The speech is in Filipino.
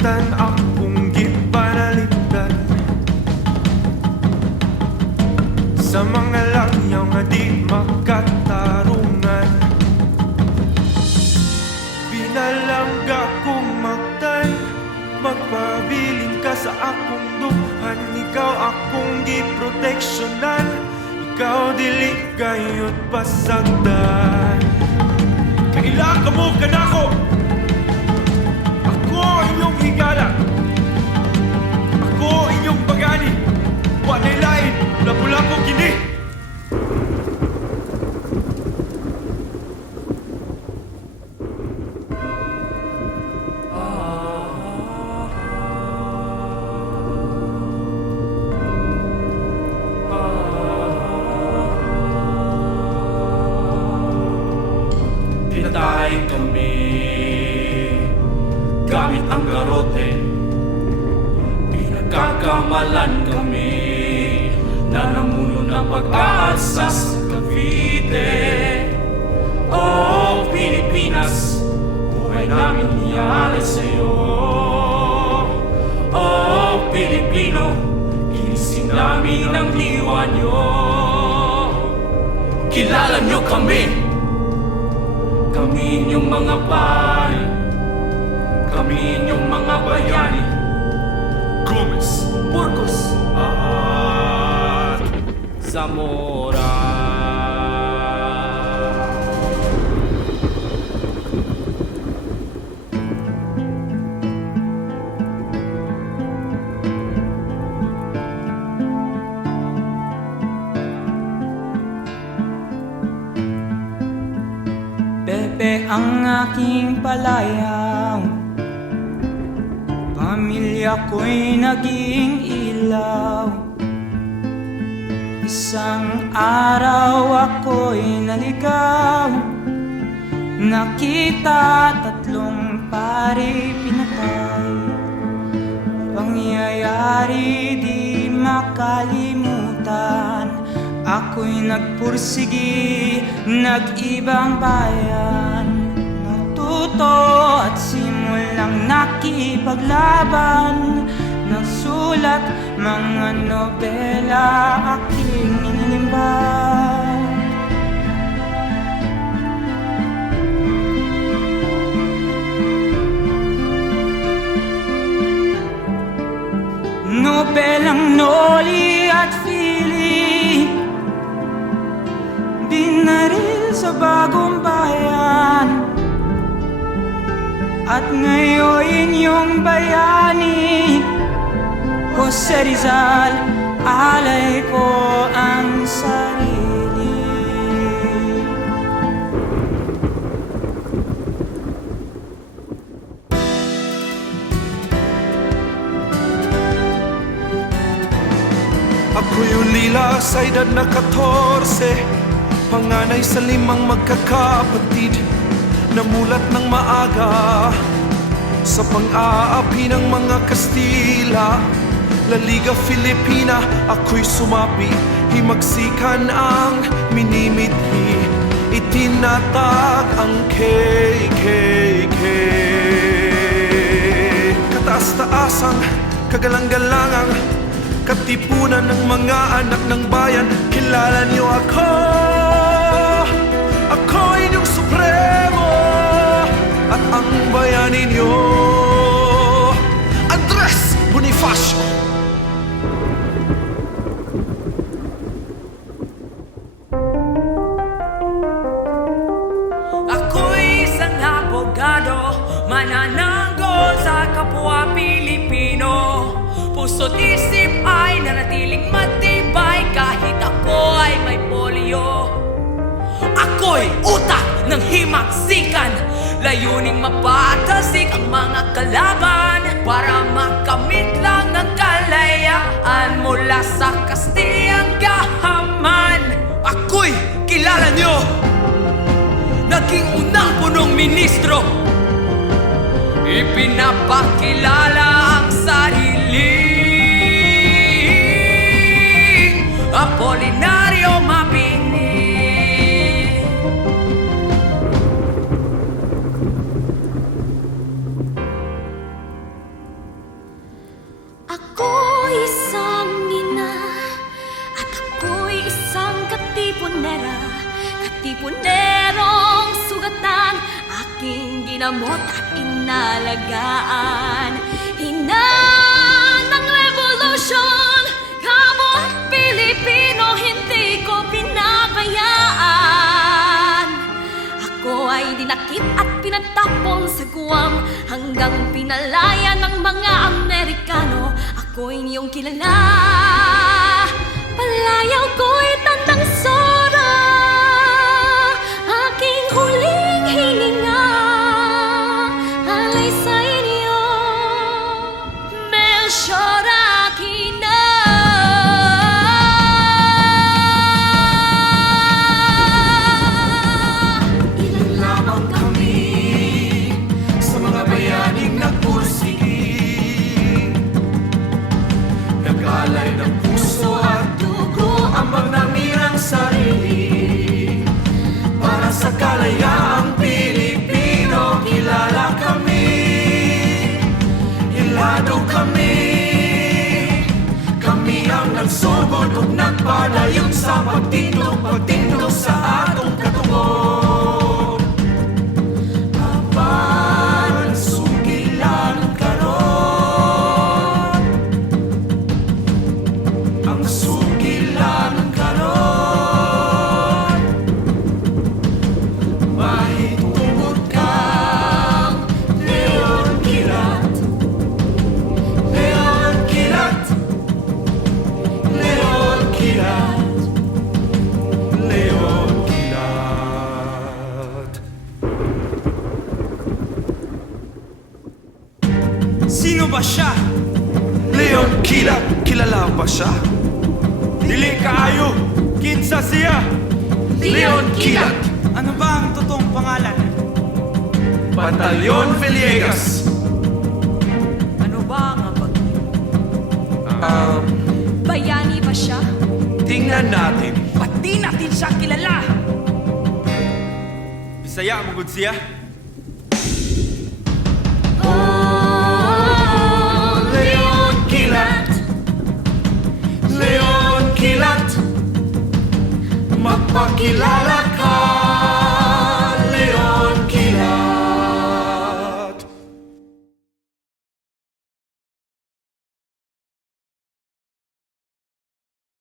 kalibutan akong gipanalitan sa mga langyaw nga di makatarungan. Pinalangga kong magtan, magpabilin ka sa akong duhan. Ikaw akong giproteksyonan, ikaw dili gayud pasagdan. Kaila ka mo kanako, ako inyong higala, ako inyong bagani. Wanay lain, lapu-lapu kini. Pinatay kami gamit ang garote, pinagkakamalan kami na namuno ng pag-aasa sa Cavite. Oh Pilipinas, buhay namin niyalay sa'yo. Oh Pilipino, ginising namin ang diwa nyo. Kilala nyo kami, kami inyong mga pari, kami inyong mga bayani. Gomez, Burgos at Zamora. Pepe ang aking palayaw, pamilya ko'y naging ilaw. Isang araw ako'y naligaw, nakita tatlong pari pinatay. Pangyayari di makalimutan, ako'y nagpursigi, nag-ibang bayan. Natuto at simulang nakipaglaban, nagsulat mga nobela aking inilimbag. Nobelang Noli at Fili, binaril sa Bagong Bayan. At ngayon yung bayani, Jose Rizal, alay ko ang sarili. ako'y ulila sa edad na 14, panganay sa 5 magkakapatid. Namulat ng maaga sa pang-aapi ng mga Kastila. La Liga Filipina, ako'y sumapi, himagsikan ang minimithi, itinatag ang KKK. Kataas-taasang, kagalang-galangang katipunan ng mga anak ng bayan. Kilala niyo ako, ako inyong supremo, at ang bayani niyo, Andres Bonifacio. Ako'y isang abogado, manananggo sa kapwa Pilipino. Puso't isip ay nanatiling matibay kahit ako ay may polio. Ako'y utak ng himagsikan, layuning mapatasik ang mga kalaban para makamit lang ang kalayaan mula sa Kastiyang gahaman. Ako'y kilala nyo, naging unang punong ministro, ipinapakilala ang sarili. Apolinario Mabini. Ako'y isang ina at ako'y isang katipunera. Katipunerong sugatan, aking ginamot at inalagaan. Ina ng revolusyon, kapwa Pilipino, hindi ko pinabayaan. Ako ay dinakip at pinatapon sa Guam, hanggang pinalaya ng mga Amerikano. Ako'y niyong kilala, palayaw ko'y tandang sora, aking huling hininga, alay sa inyo, Melchor Aquino. Ilan lamang kami sa mga bayaning nagpursigi, nag-alay ng puso at dugo, ambag namirang sarili para sa kalayaang Pilipino. Kilala kami, ilado kami, kami ang nagsugod ug nagpadayon sa pagtindog sa atong katungod. Apan sugilan karon, ang sugilan karon, mahitungod kang Leon Kilat, Leon Kilat, Leon Kilat, Leon Kilat. Sino ba siya? Leon Kilat, kilala ba siya? Dili kaayo, kinsa siya? Leon Kilat, Ano ba ang totoong pangalan? Batalyon Villegas. Ano ba ang abag? Bayani ba siya? Tingnan natin. Ba't di natin siya kilala? Bisaya mo gud siya.